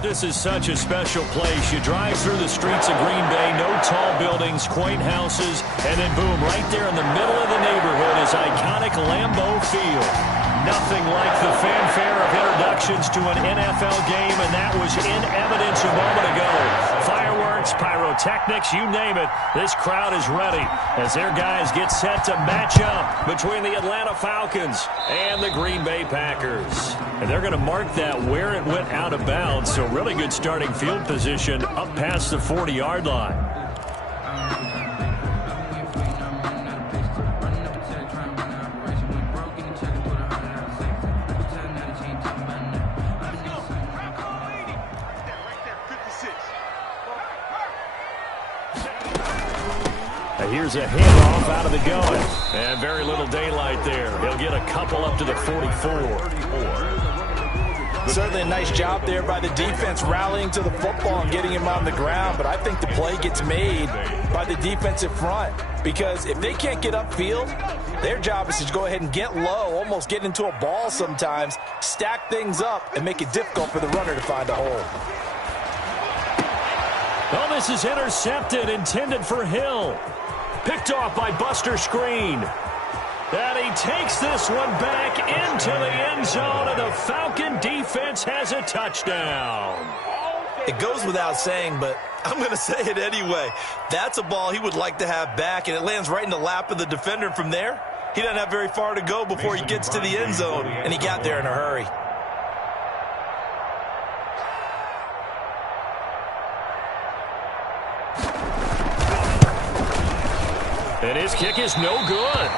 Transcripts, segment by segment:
This is such a special place. You drive through the streets of Green Bay, no tall buildings, quaint houses, and then boom, right there in the middle of the neighborhood is iconic Lambeau Field. Nothing like the fanfare of introductions to an NFL game, and that was in evidence a moment ago. Fireworks, pyrotechnics, you name it. This crowd is ready as their guys get set to match up between the Atlanta Falcons and the Green Bay Packers. And they're going to mark that where it went out of bounds, so really good starting field position up past the 40-yard line. Here's a handoff out of the gun. And very little daylight there. He'll get a couple up to the 44. Certainly a nice job there by the defense rallying to the football and getting him on the ground. But I think the play gets made by the defensive front. Because if they can't get upfield, their job is to go ahead and get low, almost get into a ball sometimes, stack things up, and make it difficult for the runner to find a hole. Oh, this is intercepted, intended for Hill. Picked off by Buster Screen. And he takes this one back into the end zone, and the Falcon defense has a touchdown. It goes without saying, but I'm going to say it anyway. That's a ball he would like to have back, and it lands right in the lap of the defender from there. He doesn't have very far to go before he gets to the end zone, and he got there in a hurry. And his kick is no good.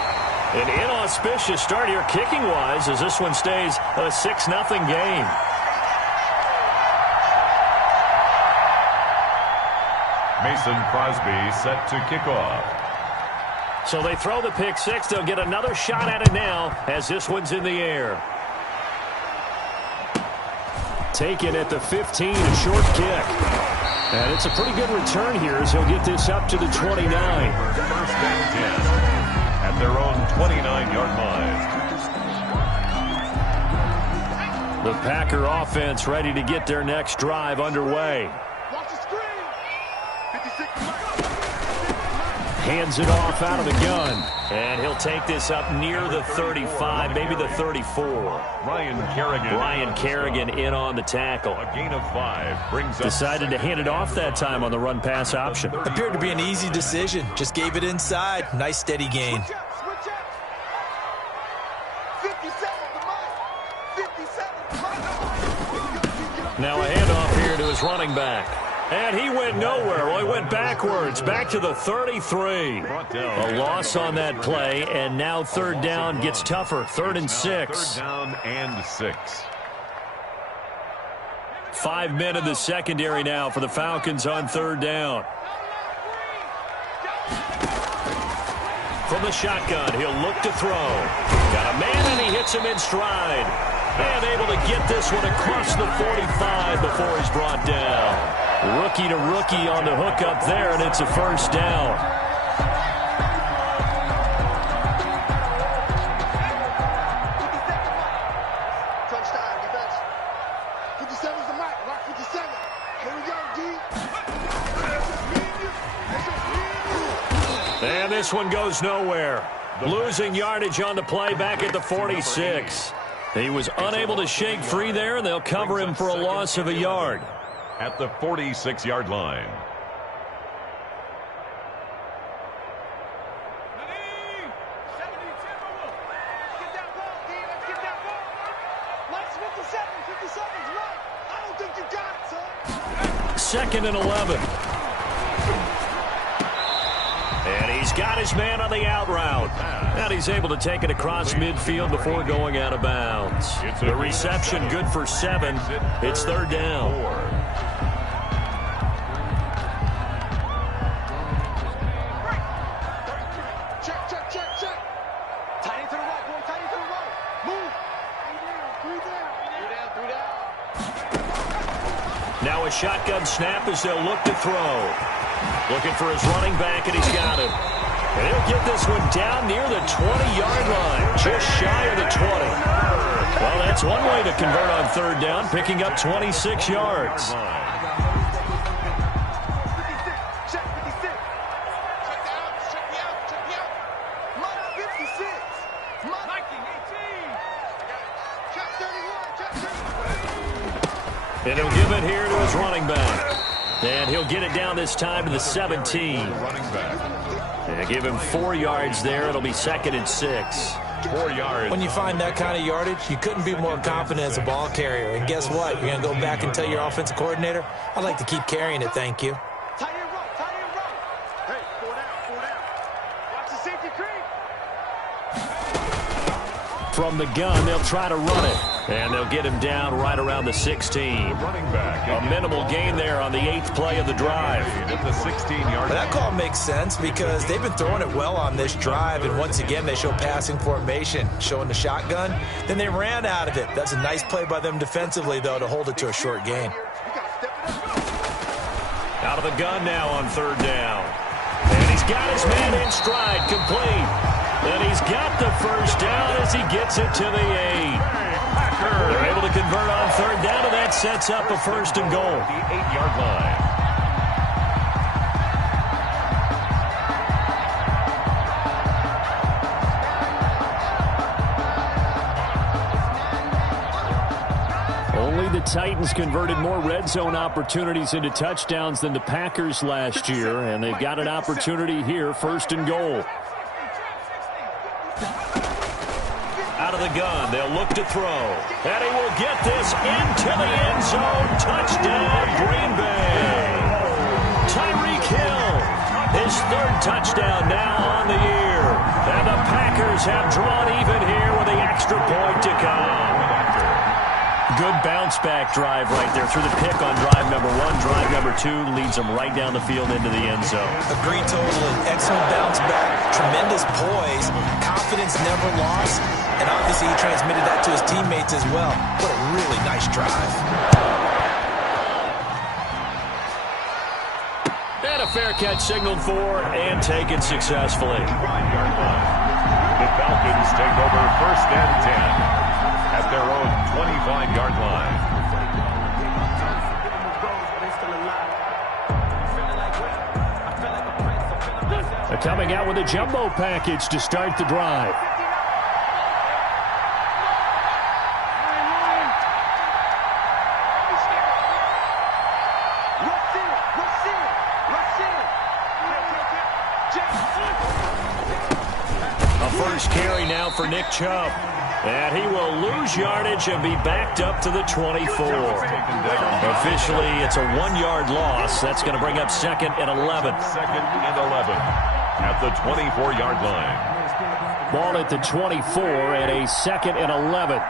An inauspicious start here kicking-wise as this one stays a 6-0 game. Mason Crosby set to kick off. So they throw the pick six. They'll get another shot at it now as this one's in the air. Taken at the 15, a short kick. And it's a pretty good return here as he'll get this up to the 29. First and 10 at their own 29-yard line. The Packer offense ready to get their next drive underway. Hands it off out of the gun. And he'll take this up near the 35, maybe the 34. Ryan Kerrigan in on the tackle. A gain of 5 brings up decided to hand it off that time on the run-pass option. Appeared to be an easy decision. Just gave it inside. Nice steady gain. Now a handoff here to his running back. And he went nowhere. Well, he went backwards, back to the 33. A loss on that play, and now third down gets tougher. 3rd and 6. 3rd down and 6. 5 men in the secondary now for the Falcons on 3rd down. From the shotgun, he'll look to throw. Got a man, and he hits him in stride. And able to get this one across the 45 before he's brought down. Rookie to rookie on the hook up there, and it's a first down. Touchdown, defense. 57's the mark, right? 57. Here we go, D. And this one goes nowhere. Losing yardage on the play back at the 46. He was unable to shake free there, and they'll cover him for a loss of a yard. At the 46-yard line. Second and 11. And he's got his man on the out route. And he's able to take it across midfield before going out of bounds. The reception good for 7. It's 3rd down. Now a shotgun snap as they'll look to throw. Looking for his running back, and he's got him. And he'll get this one down near the 20-yard line, just shy of the 20. Well, that's That's one way to convert on third down, picking up 26 yards. And he'll give it here to his running back. And he'll get it down this time to the 17. And give him 4 yards there. It'll be 2nd and 6. 4 yards. When you find that kind of yardage, you couldn't be more confident as a ball carrier. And guess what? You're going to go back and tell your offensive coordinator, I'd like to keep carrying it, thank you. Tight end rope, tight end rope. Hey, 4 down, 4 down. Watch the safety creep. From the gun, they'll try to run it. And they'll get him down right around the 16. Running back. A minimal gain there on the 8th play of the drive. At the 16-yard. That call makes sense because they've been throwing it well on this drive, and once again they show passing formation, showing the shotgun. Then they ran out of it. That's a nice play by them defensively, though, to hold it to a short gain. Out of the gun now on third down. And he's got his man in stride, complete. And he's got the first down as he gets it to the 8. They're able to convert on third down, and that sets up a 1st and goal. The 8-yard line. Only the Titans converted more red zone opportunities into touchdowns than the Packers last year, and they've got an opportunity here, 1st and goal. Out of the gun, they'll look to throw. And he will get this into the end zone. Touchdown, Green Bay. Tyreek Hill, his 3rd touchdown now on the year. And the Packers have drawn even here with the extra point to come. Good bounce-back drive right there through the pick on drive number 1. Drive number 2 leads them right down the field into the end zone. Agreed totally. Excellent bounce back. Tremendous poise. Confidence never lost. And obviously he transmitted that to his teammates as well. What a really nice drive. And a fair catch signaled for and taken successfully. 5-yard line. The Falcons take over 1st and 10 at their own 25-yard line. They're coming out with a jumbo package to start the drive. A first carry now for Nick Chubb. And he will lose yardage and be backed up to the 24. Officially, it's a 1-yard loss. That's going to bring up 2nd and 11. 2nd and 11 at the 24-yard line. Ball at the 24 and a 2nd and 11.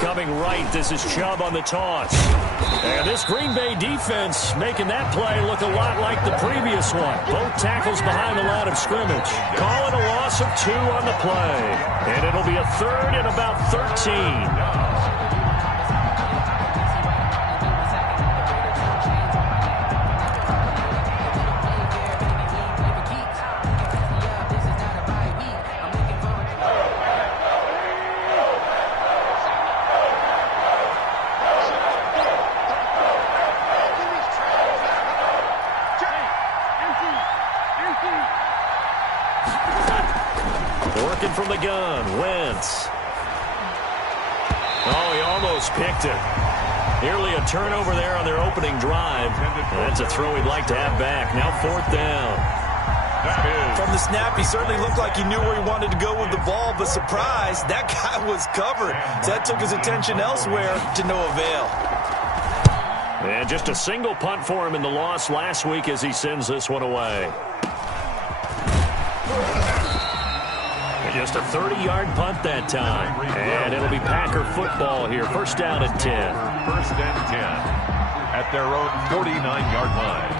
Coming right, this is Chubb on the toss. And this Green Bay defense making that play look a lot like the previous one. Both tackles behind the line of scrimmage. Calling a loss of 2 on the play. And it'll be a 3rd and about 13. Working from the gun, Wentz. Oh, he almost picked it. Nearly a turnover there on their opening drive. That's a throw he'd like to have back. Now 4th down. From the snap, he certainly looked like he knew where he wanted to go with the ball, but surprise, that guy was covered. So that took his attention elsewhere to no avail. And just a single punt for him in the loss last week as he sends this one away. Just a 30-yard punt that time. And it'll be Packer football here. 1st down and 10. 1st and 10 at their own 49-yard line.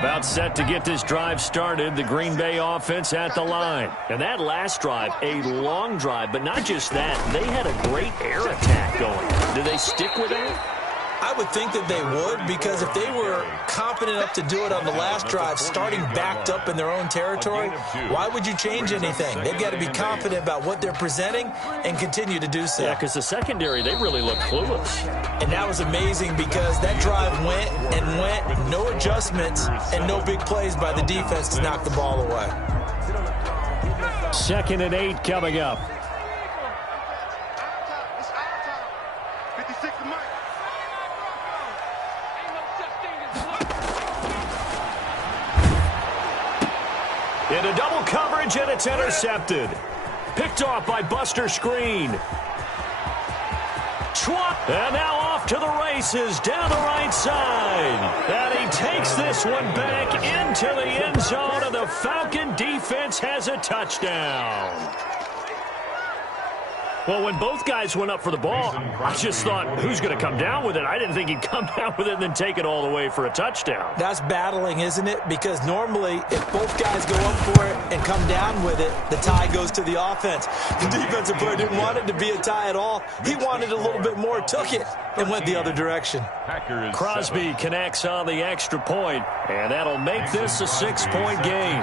About set to get this drive started, the Green Bay offense at the line. And that last drive, a long drive, but not just that. They had a great air attack going. Do they stick with that? I would think that they would, because if they were confident enough to do it on the last drive, starting backed up in their own territory, why would you change anything? They've got to be confident about what they're presenting and continue to do so. Yeah, because the secondary, they really look clueless. And that was amazing because that drive went and went, no adjustments and no big plays by the defense to knock the ball away. 2nd and 8 coming up. Into double coverage, and it's intercepted. Picked off by Buster Screen. And now off to the races down the right side. And he takes this one back into the end zone, and the Falcon defense has a touchdown. Well, when both guys went up for the ball, I just thought, who's going to come down with it? I didn't think he'd come down with it and then take it all the way for a touchdown. That's battling, isn't it? Because normally, if both guys go up for it and come down with it, the tie goes to the offense. The defensive player didn't want it to be a tie at all. He wanted a little bit more, took it, and went the other direction. Crosby connects on the extra point, and that'll make this a 6-point game.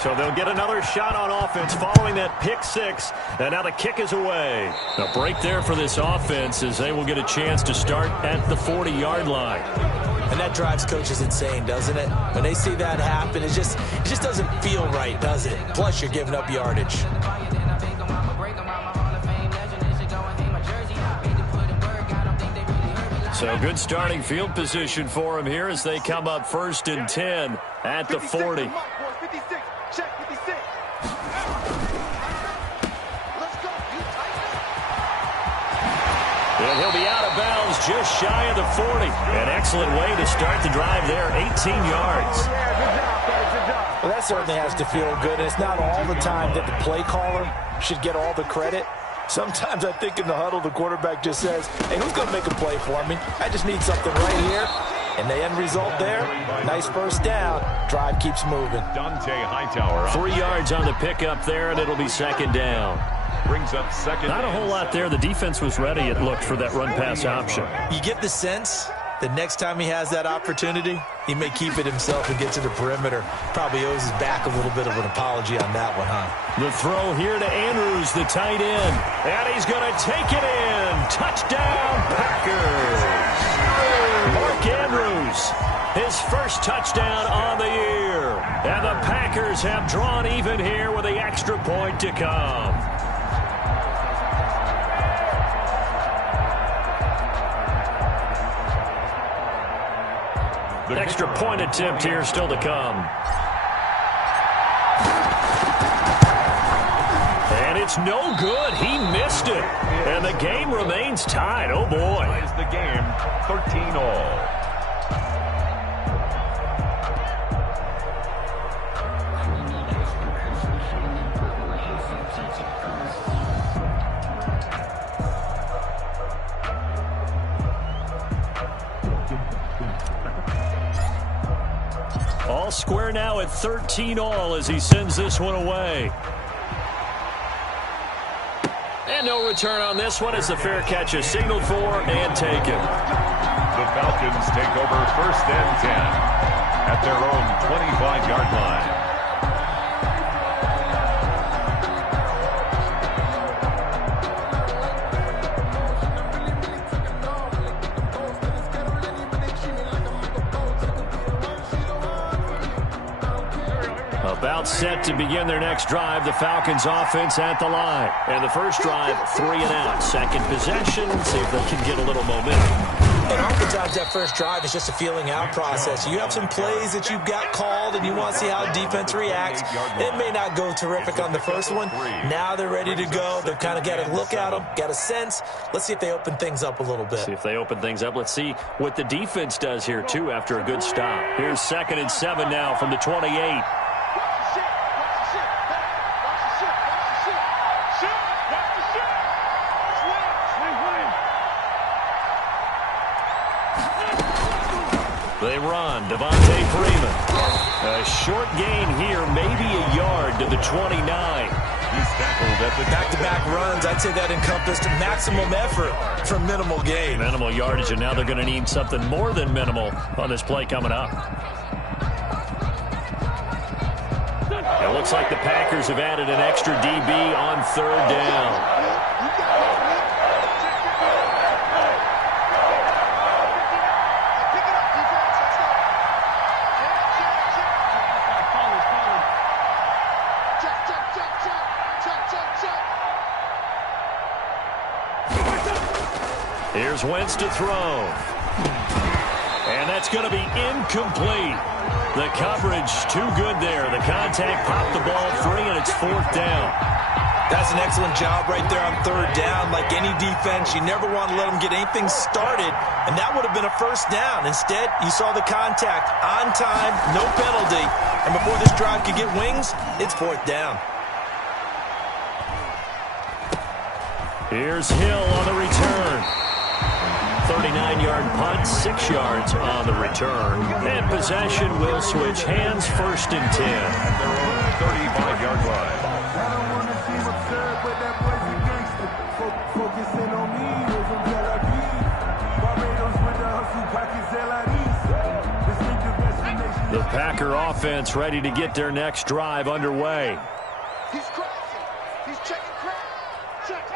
So they'll get another shot on offense following that pick six, and now the kick is away. A break there for this offense as they will get a chance to start at the 40-yard line. And that drives coaches insane, doesn't it? When they see that happen, it just doesn't feel right, does it? Plus, you're giving up yardage. So good starting field position for him here as they come up 1st and 10 at the 40. And he'll be out of bounds just shy of the 40. An excellent way to start the drive there, 18 yards. Well, that certainly has to feel good. And it's not all the time that the play caller should get all the credit. Sometimes I think in the huddle, the quarterback just says, hey, who's going to make a play for me? I just need something right here. And the end result there, nice first down. Drive keeps moving. Dante Hightower. 3 yards on the pickup there, and it'll be 2nd down. Brings up 2nd. Not a whole lot there. The defense was ready, it looked, for that run-pass option. You get the sense that next time he has that opportunity, he may keep it himself and get to the perimeter. Probably owes his back a little bit of an apology on that one, huh? The throw here to Andrews, the tight end. And he's going to take it in. Touchdown, Packers. Mark Andrews, his first touchdown on the year. And the Packers have drawn even here with the extra point to come. Extra point attempt here still to come. And it's no good. He missed it. And the game remains tied. Oh, boy. Ties the game 13-all. All square now at 13-all as he sends this one away. And no return on this one as the fair catch is signaled for and taken. The Falcons take over 1st and 10 at their own 25-yard line. About set to begin their next drive, the Falcons offense at the line. And the first drive, 3 and out. Second possession, see if they can get a little momentum. And oftentimes that first drive is just a feeling out process. You have some plays that you've got called and you want to see how defense reacts. It may not go terrific on the first one. Now they're ready to go. They've kind of got to look at them, got a sense. Let's see if they open things up a little bit. See if they open things up. Let's see what the defense does here, too, after a good stop. Here's 2nd and 7 now from the 28. They run. Devontae Freeman. A short gain here, maybe a yard to the 29. He's tackled at the back-to-back runs. I'd say that encompassed maximum effort for minimal gain. Minimal yardage, and now they're going to need something more than minimal on this play coming up. It looks like the Packers have added an extra DB on third down. Here's Wentz to throw. And that's going to be incomplete. The coverage too good there. The contact popped the ball free, and it's fourth down. That's an excellent job right there on third down. Like any defense, you never want to let them get anything started, and that would have been a first down. Instead, you saw the contact on time, no penalty, and before this drive could get wings, it's fourth down. Here's Hill on the return. 39-yard punt, 6 yards on the return. And possession will switch hands, first and 10. at their own 35-yard line. The Packer offense ready to get their next drive underway. He's crossing. He's checking crowd. Check.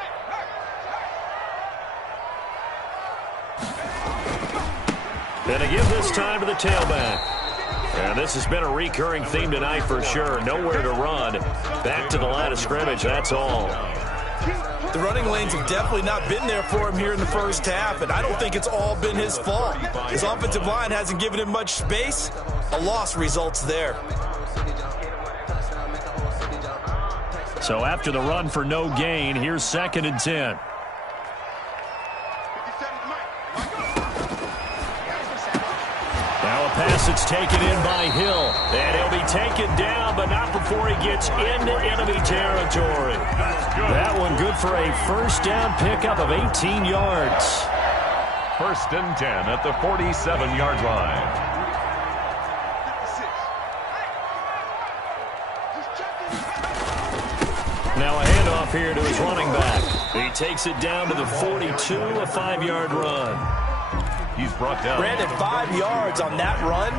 And to give this time to the tailback. And this has been a recurring theme tonight for sure. Nowhere to run. Back to the line of scrimmage, that's all. The running lanes have definitely not been there for him here in the first half, and I don't think it's all been his fault. His offensive line hasn't given him much space. A loss results there. So after the run for no gain, here's second and 10. Now a pass that's taken in by Hill. And he'll be taken down, but not before he gets into enemy territory. That one good for a first down pickup of 18 yards. First and 10 at the 47-yard line. Now a handoff here to his running back. He takes it down to the 42, a 5-yard run. He's brought down. Brandon, 5 yards on that run.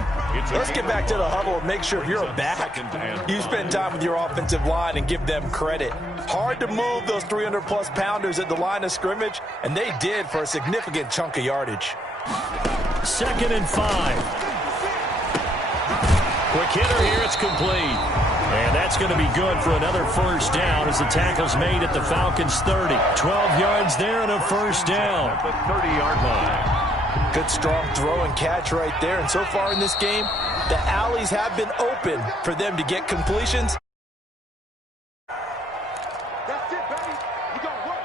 Let's get back to the huddle and make sure if you're a back, you spend time with your offensive line and give them credit. Hard to move those 300-plus pounders at the line of scrimmage, and they did for a significant chunk of yardage. Second and 5. Quick hitter here, it's complete. And that's going to be good for another first down as the tackle's made at the Falcons' 30. 12 yards there and a first down. At the 30-yard line. Good strong throw and catch right there. And so far in this game, the alleys have been open for them to get completions. That's it, baby. We got work.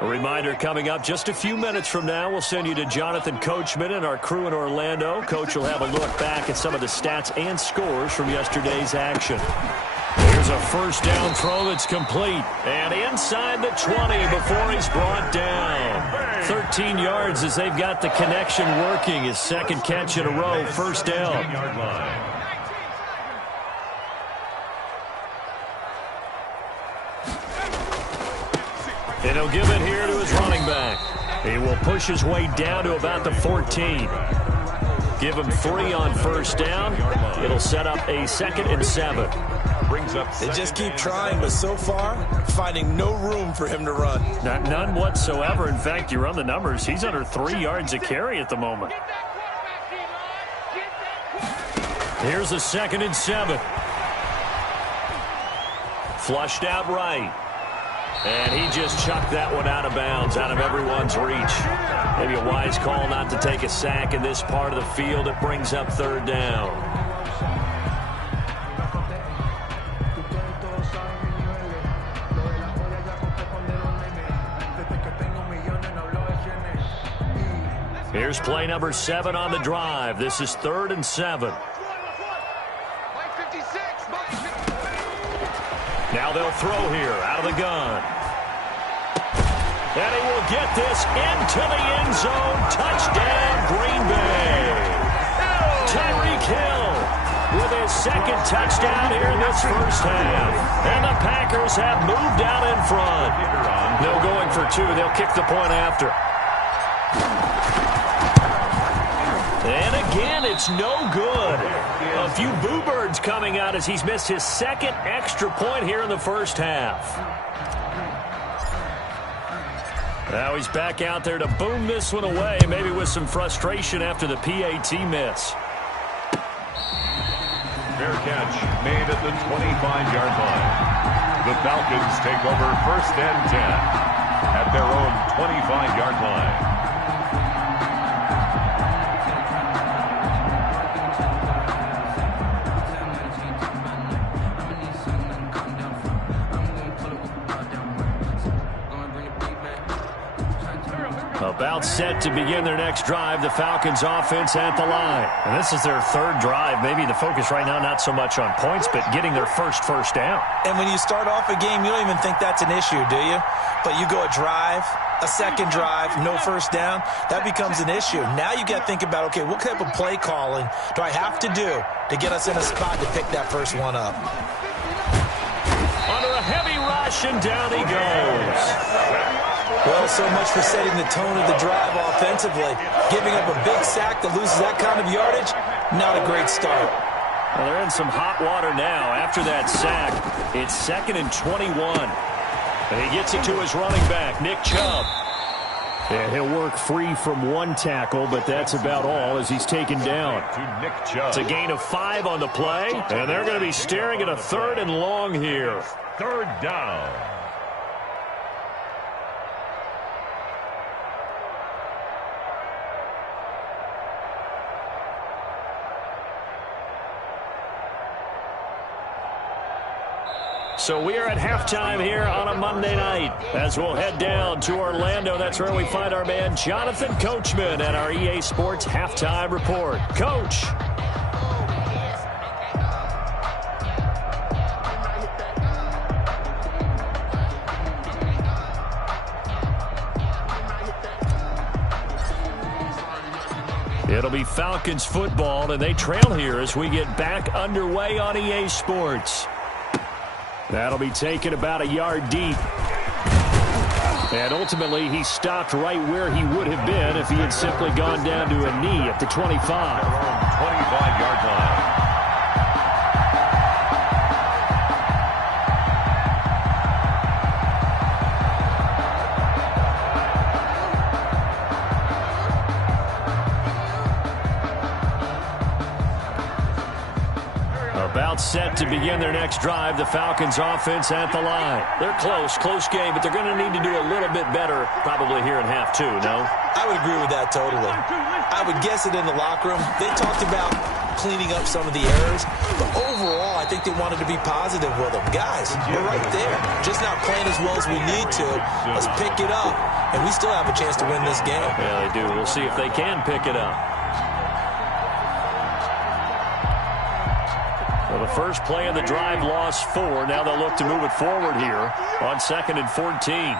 A reminder coming up just a few minutes from now, we'll send you to Jonathan Coachman and our crew in Orlando. Coach will have a look back at some of the stats and scores from yesterday's action. Here's a first down throw that's complete. And inside the 20 before he's brought down. 13 yards as they've got the connection working. His second catch in a row, first down. And he'll give it here to his running back. He will push his way down to about the 14. Give him 3 on first down. It'll set up a 2nd and 7. They just keep trying, but so far, finding no room for him to run. None whatsoever. In fact, you run the numbers. He's under 3 yards a carry at the moment. Here's a 2nd and 7. Flushed out right. And he just chucked that one out of bounds, out of everyone's reach. Maybe a wise call not to take a sack in this part of the field. It brings up third down. Here's play number 7 on the drive. This is 3rd and 7. Now they'll throw here out of the gun. And he will get this into the end zone. Touchdown, Green Bay. Tyreek Hill with his second touchdown here in this first half. And the Packers have moved out in front. No going for two. They'll kick the point after. And again, it's no good. A few boo birds coming out as he's missed his second extra point here in the first half. Now he's back out there to boom this one away, maybe with some frustration after the PAT miss. Fair catch made at the 25-yard line. The Falcons take over 1st and 10 at their own 25-yard line. About set to begin their next drive, the Falcons offense at the line. And this is their third drive. Maybe the focus right now not so much on points, but getting their first down. And when you start off a game, you don't even think that's an issue, do you? But you go a drive, a second drive, no first down, that becomes an issue. Now you got to think about, okay, what type of play calling do I have to do to get us in a spot to pick that first one up? Under a heavy rush, and down he goes. Well, so much for setting the tone of the drive offensively. Giving up a big sack that loses that kind of yardage, not a great start. Well, they're in some hot water now. After that sack, it's 2nd and 21. And he gets it to his running back, Nick Chubb. And he'll work free from one tackle, but that's about all as he's taken down. It's a gain of 5 on the play, and they're going to be staring at a 3rd and long here. 3rd down. So we are at halftime here on a Monday night as we'll head down to Orlando. That's where we find our man Jonathan Coachman at our EA Sports Halftime Report. Coach. It'll be Falcons football, and they trail here as we get back underway on EA Sports. That'll be taken about a yard deep. And ultimately, he stopped right where he would have been if he had simply gone down to a knee at the 25. 25-yard line. About set to begin their next drive, the Falcons offense at the line. They're close game, but they're going to need to do a little bit better probably here in half 2, no? I would agree with that totally. I would guess it in the locker room. They talked about cleaning up some of the errors, but overall, I think they wanted to be positive with them. Guys, we're right there. Just not playing as well as we need to. Let's pick it up, and we still have a chance to win this game. Yeah, they do. We'll see if they can pick it up. Well, the first play of the drive lost 4. Now they'll look to move it forward here on 2nd and 14.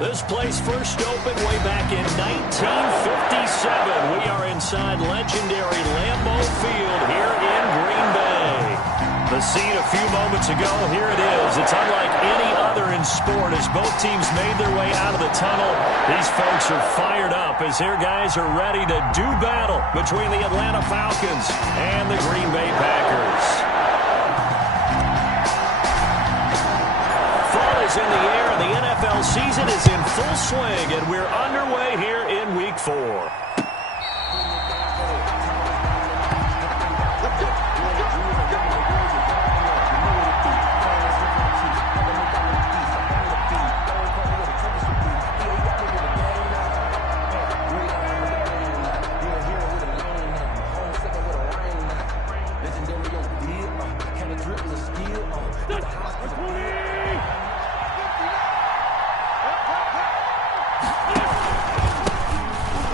This place first opened way back in 1957. We are inside legendary Lambeau Field here in Green Bay. The scene a few moments ago, here it is. It's unlike any other in sport as both teams made their way out of the tunnel. These folks are fired up as their guys are ready to do battle between the Atlanta Falcons and the Green Bay Packers. In the air, and the NFL season is in full swing, and we're underway here in Week 4.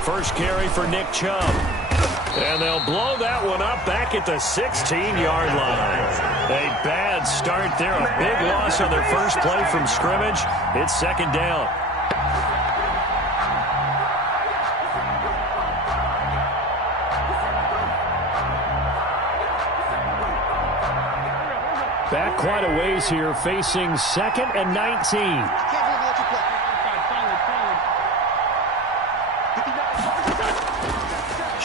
First carry for Nick Chubb. And they'll blow that one up back at the 16-yard line. A bad start there. A big loss on their first play from scrimmage. It's second down. Back quite a ways here, facing 2nd and 19.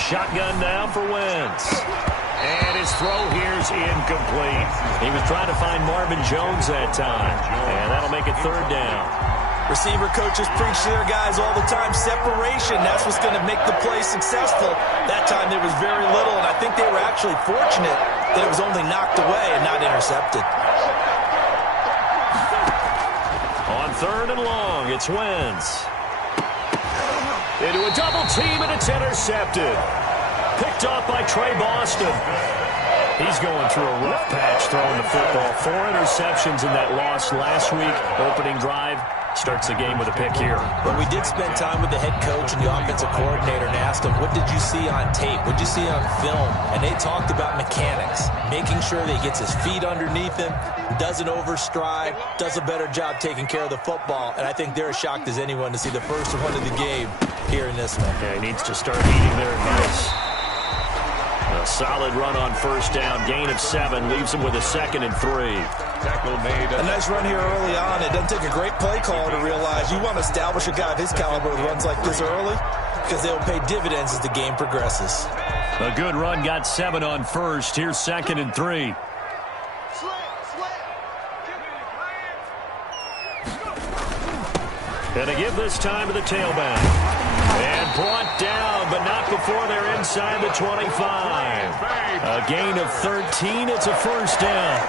Shotgun now for Wentz. And his throw here's incomplete. He was trying to find Marvin Jones that time. And that'll make it third down. Receiver coaches preach to their guys all the time. Separation, that's what's going to make the play successful. That time there was very little, and I think they were actually fortunate that it was only knocked away and not intercepted. On 3rd and long, it's Wentz. Into a double team, and it's intercepted. Picked off by Trey Boston. He's going through a rough patch throwing the football. 4 interceptions in that loss last week. Opening drive starts the game with a pick here. But we did spend time with the head coach and the offensive coordinator and asked him, what did you see on tape? What did you see on film? And they talked about mechanics, making sure that he gets his feet underneath him, doesn't overstride, does a better job taking care of the football. And I think they're as shocked as anyone to see the first one of the game here in this one. Yeah, he needs to start heeding their advice. A solid run on first down. Gain of 7 leaves him with a 2nd and 3. Tackle made. A nice run here early on. It doesn't take a great play caller to realize you want to establish a guy of his caliber with runs like this early because they'll pay dividends as the game progresses. A good run got 7 on first. Here's 2nd and 3. And a give this time to the tailback. And brought down, but not before they're inside the 25. A gain of 13. It's a first down.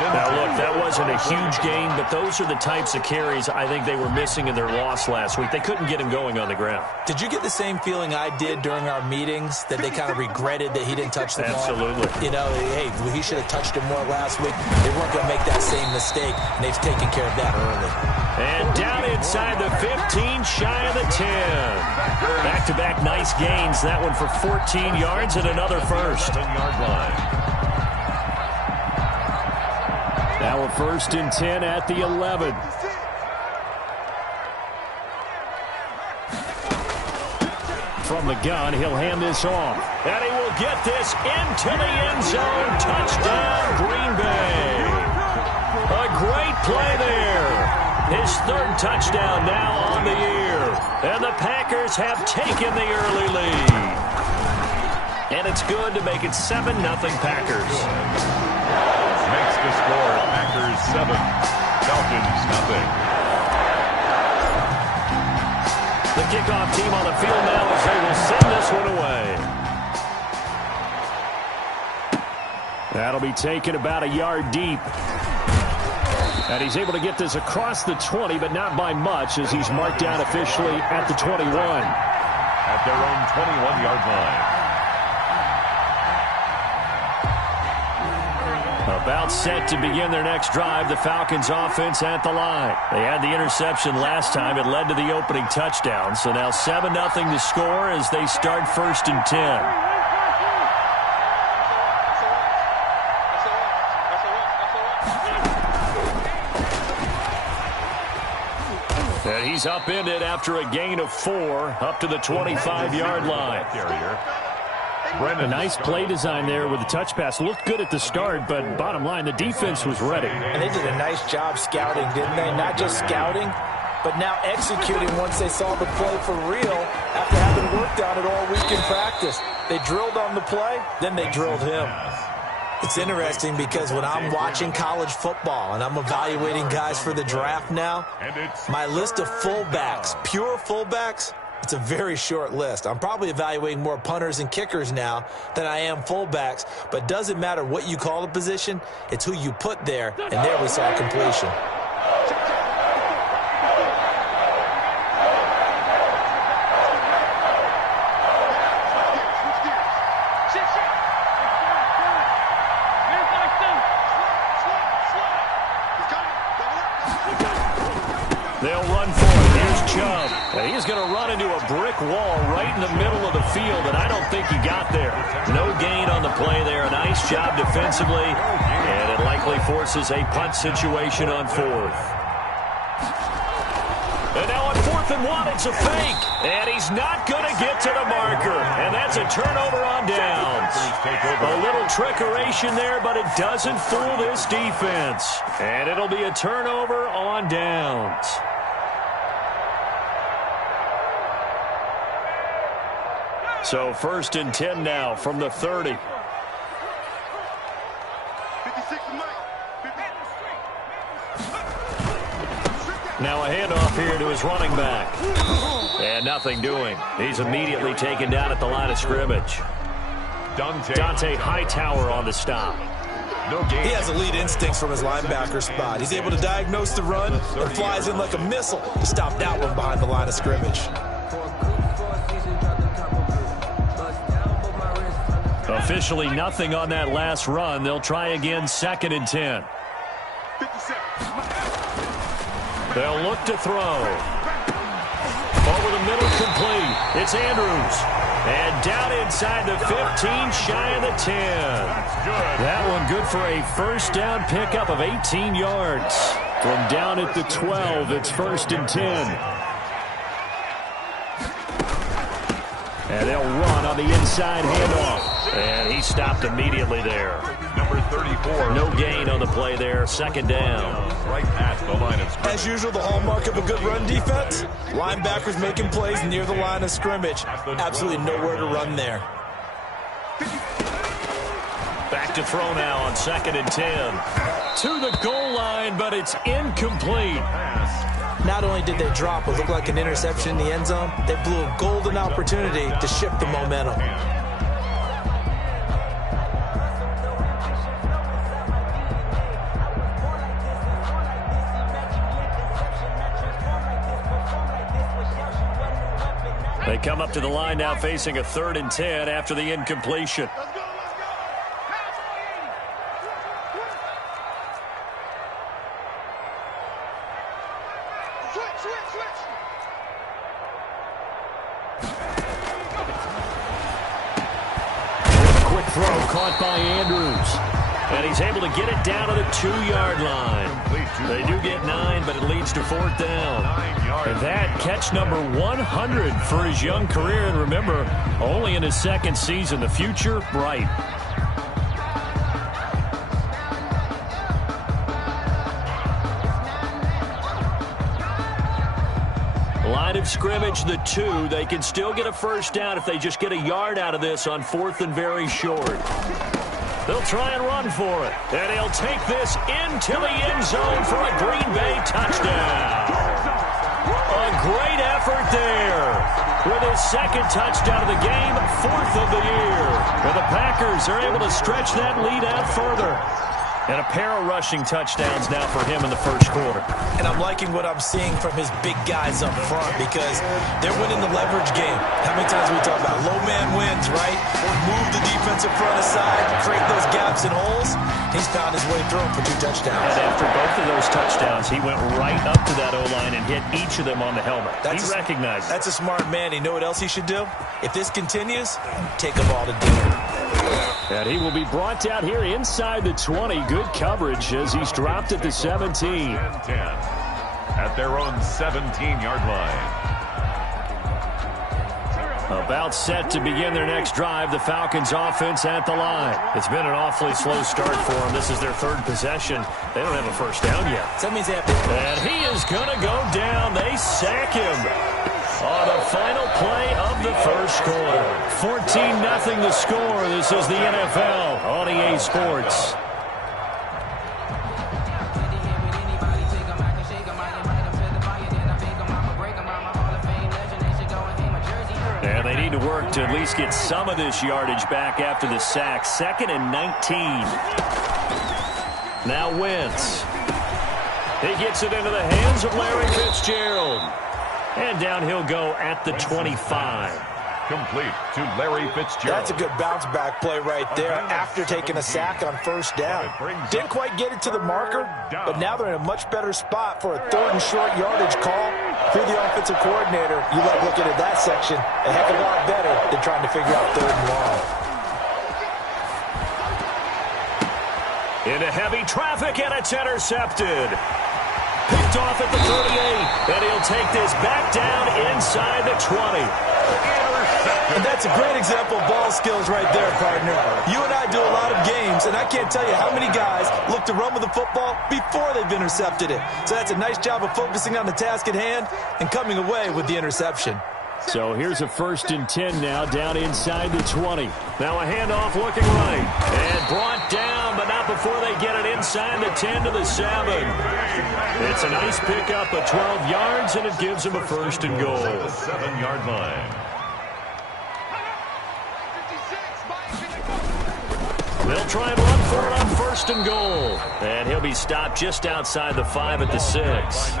Now, look, that wasn't a huge gain, but those are the types of carries I think they were missing in their loss last week. They couldn't get him going on the ground. Did you get the same feeling I did during our meetings, that they kind of regretted that he didn't touch the ball? Absolutely. You know, hey, he should have touched him more last week. They weren't going to make that same mistake, and they've taken care of that early. And down inside the 15, shy of the 10. Back-to-back nice gains. That one for 14 yards and another first. 10-yard line. Now a 1st and 10 at the 11. From the gun, he'll hand this off. And he will get this into the end zone. Touchdown, Green Bay. A great play there. His 3rd touchdown now on the year. And the Packers have taken the early lead. And it's good to make it 7-0 Packers. Makes the score Packers 7, Falcons 0. The kickoff team on the field now as they will send this one away. That'll be taken about a yard deep. And he's able to get this across the 20, but not by much as he's marked down officially at the 21. At their own 21-yard line. About set to begin their next drive, the Falcons offense at the line. They had the interception last time. It led to the opening touchdown. So now 7-0 to score as they start 1st and 10. And He's upended after a gain of 4 up to the 25-yard line. A nice play design there with the touch pass. Looked good at the start, but bottom line, the defense was ready. And they did a nice job scouting, didn't they? Not just scouting, but now executing once they saw the play for real after having worked on it all week in practice. They drilled on the play, then they drilled him. It's interesting because when I'm watching college football and I'm evaluating guys for the draft now, my list of fullbacks, pure fullbacks, it's a very short list. I'm probably evaluating more punters and kickers now than I am fullbacks, but it doesn't matter what you call a position, it's who you put there, and there we saw completion. They'll run for it. Here's Chubb. And he's going to run into a brick wall right in the middle of the field, and I don't think he got there. No gain on the play there. A nice job defensively, and it likely forces a punt situation on 4th. And now on 4th and 1, it's a fake. And he's not going to get to the marker. And that's a turnover on downs. A little trickeration there, but it doesn't fool this defense. And it'll be a turnover on downs. So 1st and 10 now from the 30. 56 Mike. Now a handoff here to his running back. And nothing doing. He's immediately taken down at the line of scrimmage. Dante Hightower on the stop. He has elite instincts from his linebacker spot. He's able to diagnose the run and flies in like a missile to stop that one behind the line of scrimmage. Officially nothing on that last run. They'll try again 2nd and 10. 57. They'll look to throw. Over the middle, complete. It's Andrews. And down inside the 15, shy of the 10. That one good for a first down pickup of 18 yards. From down at the 12, it's 1st and 10. And they'll run on the inside handoff. And he stopped immediately there. Number 34. No gain on the play there. 2nd down. Right at the line of scrimmage. As usual, the hallmark of a good run defense, linebackers making plays near the line of scrimmage. Absolutely nowhere to run there. Back to throw now on 2nd and 10. To the goal line, but it's incomplete. Not only did they drop what looked like an interception in the end zone, they blew a golden opportunity to shift the momentum. They come up to the line now facing a 3rd and 10 after the incompletion. Let's go. Switch. Quick throw caught by Andrews. And he's able to get it down to the 2-yard line. They do get 9, but it leads to 4th down. And that catch number 100 for his young career. And remember, only in his 2nd season. The future, bright. Line of scrimmage, the 2. They can still get a first down if they just get a yard out of this on 4th and very short. They'll try and run for it. And he'll take this into the end zone for a Green Bay touchdown. A great effort there. With his 2nd touchdown of the game, 4th of the year. And the Packers are able to stretch that lead out further. And a pair of rushing touchdowns now for him in the 1st quarter. And I'm liking what I'm seeing from his big guys up front because they're winning the leverage game. How many times we talk about low man wins, right? Move the defensive front aside, create those gaps and holes. He's found his way through them for 2 touchdowns. And after both of those touchdowns, he went right up to that O-line and hit each of them on the helmet. He recognized it. That's a smart man. You know what else he should do? If this continues, take them all to dinner. And he will be brought down here inside the 20. Good coverage as he's dropped at the 17. at their own 17-yard line. About set to begin their next drive, the Falcons offense at the line. It's been an awfully slow start for them. This is their third possession. They don't have a first down yet. That means they have to... And he is going to go down. They sack him on the final play of the first quarter. 14-0 the score. This is the NFL on EA Sports. And they need to work to at least get some of this yardage back after the sack. 2nd and 19. Now Wentz. He gets it into the hands of Larry Fitzgerald. And down he'll go at the 25. Complete to Larry Fitzgerald. That's a good bounce-back play right there after taking a sack on first down. Didn't quite get it to the marker, but now they're in a much better spot for a 3rd and short yardage call. Through the offensive coordinator, you like looking at that section a heck of a lot better than trying to figure out 3rd and long. Into heavy traffic, and it's intercepted. Picked off at the 38, and he'll take this back down inside the 20. And that's a great example of ball skills right there, partner. You and I do a lot of games, and I can't tell you how many guys look to run with the football before they've intercepted it. So that's a nice job of focusing on the task at hand and coming away with the interception. So here's a 1st and 10 now, down inside the 20. Now a handoff looking right. And brought down, but not before they get it inside the 10 to the 7. It's a nice pickup of 12 yards, and it gives them a 1st and goal. At the 7-yard line. They'll try and run for it on 1st and goal. And he'll be stopped just outside the 5 at the 6.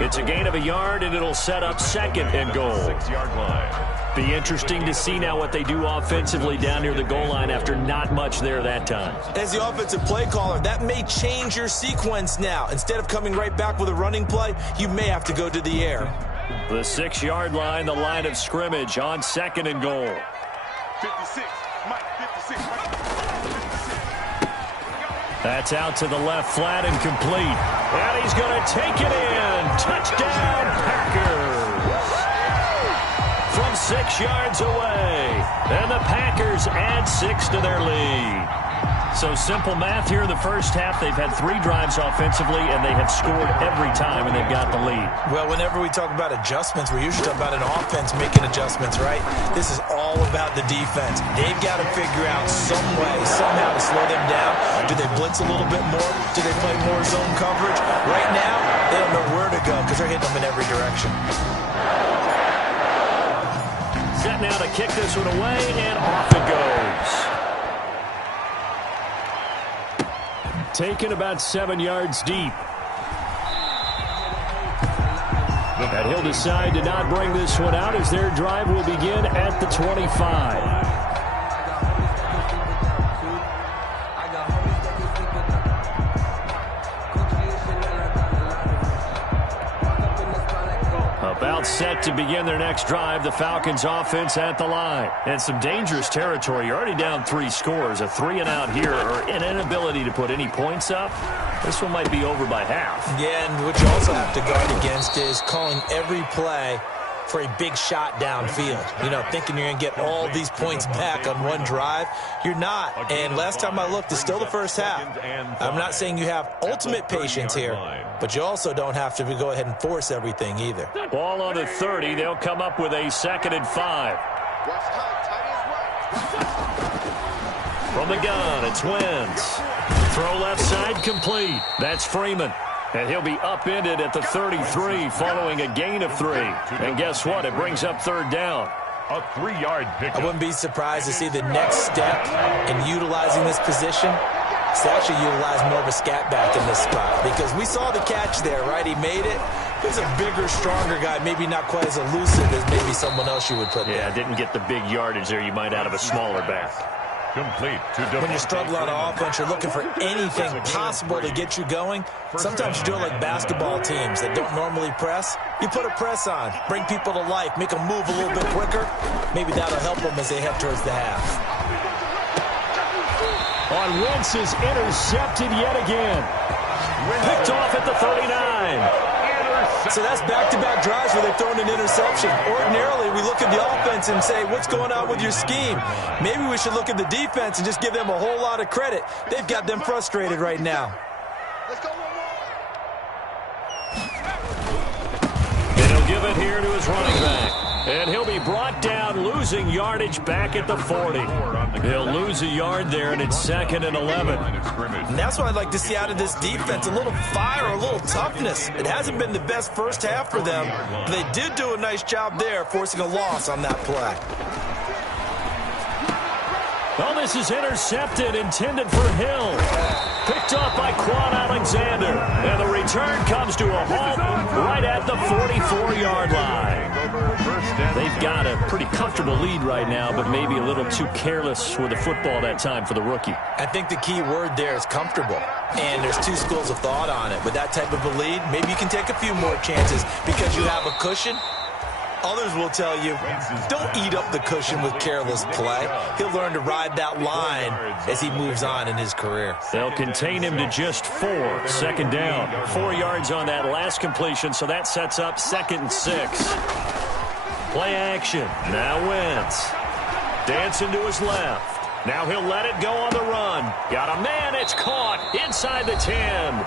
It's a gain of a yard, and it'll set up 2nd and goal. 6-yard line. Be interesting to see now what they do offensively down near the goal line after not much there that time. As the offensive play caller, that may change your sequence now. Instead of coming right back with a running play, you may have to go to the air. The 6-yard line, the line of scrimmage on 2nd and goal. 56, Mike, 56, Mike. That's out to the left, flat and complete. And he's going to take it in. Touchdown, Packers. From 6 yards away. And the Packers add 6 to their lead. So simple math here in the first half. They've had 3 drives offensively, and they have scored every time, and they've got the lead. Well, whenever we talk about adjustments, we usually talk about an offense making adjustments, right? This is all about the defense. They've got to figure out some way, somehow to slow them down. Do they blitz a little bit more? Do they play more zone coverage? Right now, they don't know where to go because they're hitting them in every direction. Set now to kick this one away, and off it goes. Taken about 7 yards deep. And he'll decide to not bring this one out as their drive will begin at the 25. About set to begin their next drive, the Falcons offense at the line. And some dangerous territory. You're already down 3 scores. A 3-and-out here, or an inability to put any points up. This one might be over by half. Yeah, and what you also have to guard against is calling every play for a big shot downfield. You know, thinking you're going to get all these points back on one drive. You're not. And last time I looked, it's still the first half. I'm not saying you have ultimate patience here, but you also don't have to go ahead and force everything either. Ball on the 30. They'll come up with a 2nd and 5. From the gun, it's Wentz. Throw left side complete. That's Freeman. And he'll be upended at the 33 following a gain of 3. And guess what? It brings up 3rd down. A 3-yard pickup. I wouldn't be surprised to see the next step in utilizing this position is to actually utilize more of a scat back in this spot. Because we saw the catch there, right? He made it. He's a bigger, stronger guy, maybe not quite as elusive as maybe someone else you would put there. Yeah, didn't get the big yardage there you might out of a smaller back. Complete to when you struggle on offense, you're looking for anything possible to get you going. Sometimes you do it like basketball teams that don't normally press. You put a press on, bring people to life, make them move a little bit quicker. Maybe that'll help them as they head towards the half. On Wentz is intercepted yet again. Picked off at the 39. So that's back-to-back drives where they've thrown an interception. Ordinarily, we look at the offense and say, what's going on with your scheme? Maybe we should look at the defense and just give them a whole lot of credit. They've got them frustrated right now. Let's go one more. And he'll give it here to his running back. And he'll be brought down, losing yardage back at the 40. He'll lose a yard there, and it's 2nd and 11. And that's what I'd like to see out of this defense, a little fire, a little toughness. It hasn't been the best first half for them, but they did do a nice job there, forcing a loss on that play. Well, this is intercepted, intended for Hill. Picked off by Quan Alexander. And the return comes to a halt right at the 44-yard line. They've got a pretty comfortable lead right now, but maybe a little too careless with the football that time for the rookie. I think the key word there is comfortable. And there's two schools of thought on it. With that type of a lead, maybe you can take a few more chances because you have a cushion. Others will tell you, don't eat up the cushion with careless play. He'll learn to ride that line as he moves on in his career. They'll contain him to just 4. 2nd down. 4 yards on that last completion, so that sets up 2nd and 6. Play action. Now Wentz. Dancing to his left. Now he'll let it go on the run. Got a man. It's caught inside the 10.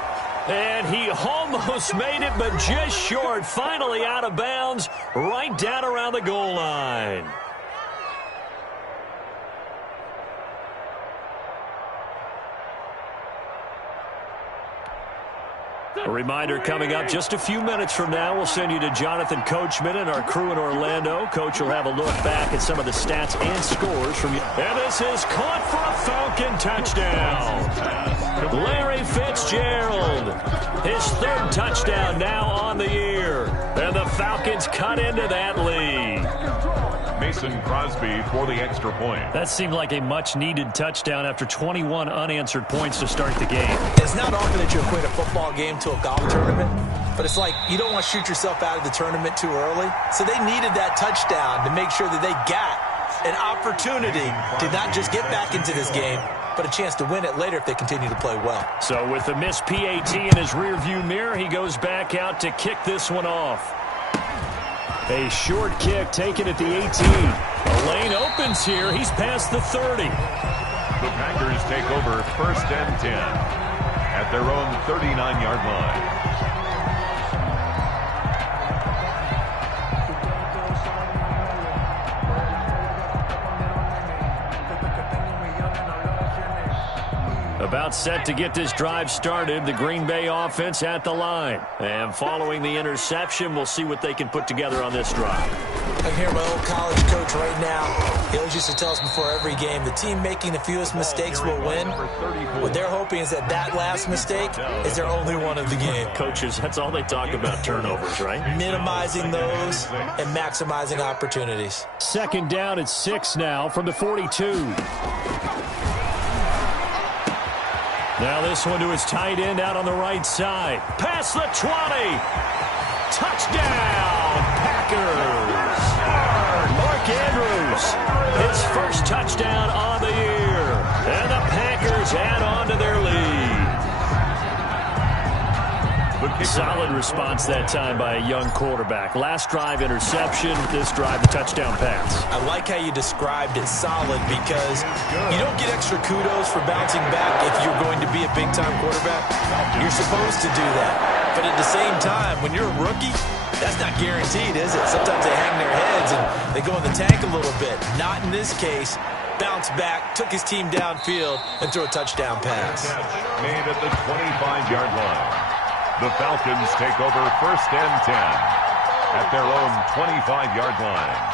And he almost made it, but just short. Finally out of bounds, right down around the goal line. A reminder coming up just a few minutes from now. We'll send you to Jonathan Coachman and our crew in Orlando. Coach will have a look back at some of the stats and scores from you. And this is caught for a Falcon touchdown. Larry Fitzgerald, his 3rd touchdown now on the year. And the Falcons cut into that lead. Mason Crosby for the extra point. That seemed like a much-needed touchdown after 21 unanswered points to start the game. It's not often that you equate a football game to a golf tournament, but it's like you don't want to shoot yourself out of the tournament too early. So they needed that touchdown to make sure that they got an opportunity to not just get back into this game, but a chance to win it later if they continue to play well. So with the missed PAT in his rearview mirror, he goes back out to kick this one off. A short kick taken at the 18. A lane opens here. He's past the 30. The Packers take over 1st and 10 at their own 39-yard line. About set to get this drive started, the Green Bay offense at the line. And following the interception, we'll see what they can put together on this drive. I hear my old college coach right now. He always used to tell us before every game, the team making the fewest mistakes will win. What they're hoping is that that last mistake is their only one of the game. Coaches, that's all they talk about, turnovers, right? Minimizing those and maximizing opportunities. 2nd down at 6 now from the 42. Now this one to his tight end out on the right side. Past the 20. Touchdown, Packers. Mark Andrews, his 1st touchdown on the year. And the Packers add on to their lead. Solid response that time by a young quarterback. Last drive, interception. This drive, a touchdown pass. I like how you described it solid because you don't get extra kudos for bouncing back if you're going to be a big-time quarterback. You're supposed to do that. But at the same time, when you're a rookie, that's not guaranteed, is it? Sometimes they hang their heads and they go in the tank a little bit. Not in this case. Bounce back, took his team downfield, and threw a touchdown pass. Made at the 25-yard line. The Falcons take over 1st and 10 at their own 25-yard line.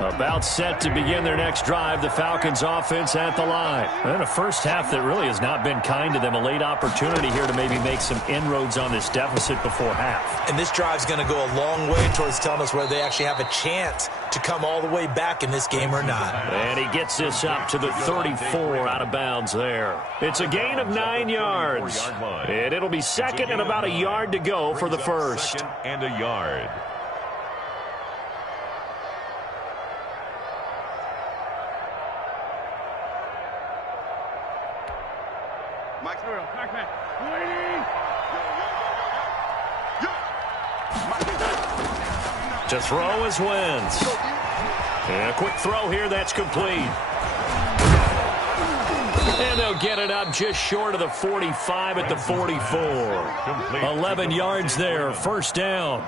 About set to begin their next drive, the Falcons offense at the line. And a first half that really has not been kind to them. A late opportunity here to maybe make some inroads on this deficit before half. And this drive's going to go a long way towards telling us whether they actually have a chance to come all the way back in this game or not. And he gets this up to the 34 out of bounds there. It's a gain of 9 yards. And it'll be 2nd and about a yard to go for the 1st. 2nd and a yard. To throw is Wentz. And a quick throw here, that's complete. And they'll get it up just short of the 45 at the 44. 11 yards there, first down.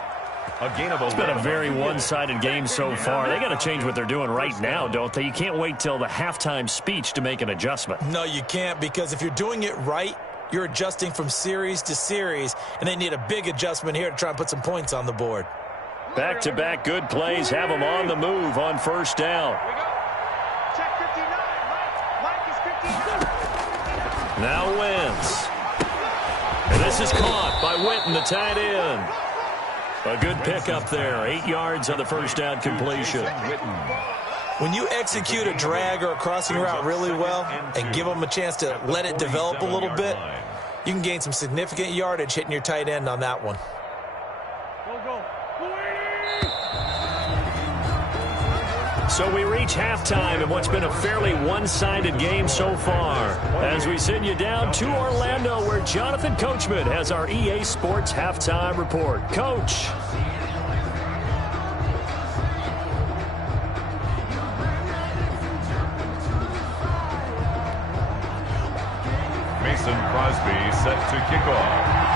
It's been a very one-sided game so far. They got to change what they're doing right now, don't they? You can't wait till the halftime speech to make an adjustment. No, you can't, because if you're doing it right, you're adjusting from series to series, and they need a big adjustment here to try and put some points on the board. Back-to-back good plays have them on the move on first down. Check 59. Mike is 59. Now Wentz. And this is caught by Witten, the tight end. A good pickup there. 8 yards on the first down completion. When you execute a drag or a crossing route really well and give them a chance to let it develop a little bit, you can gain some significant yardage hitting your tight end on that one. So we reach halftime in what's been a fairly one-sided game so far. As we send you down to Orlando, where Jonathan Coachman has our EA Sports halftime report. Coach. Mason Crosby set to kick off.